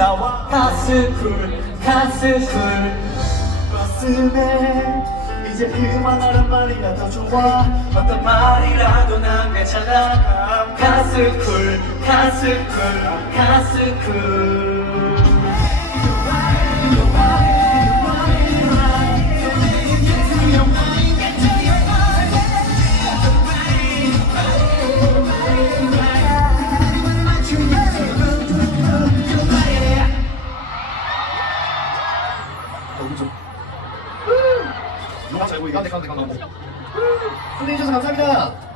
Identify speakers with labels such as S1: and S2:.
S1: 나와.
S2: 가스쿨 가스쿨.
S1: 가슴에 이제 그만하란 말이라도 좋아. 어떤 말이라도 난 괜찮아.
S2: 가스쿨 가스쿨 가스쿨
S1: 너무 좀 누가 잘고 이거 가운데 가운데 가운데 근데 해주셔서 감사합니다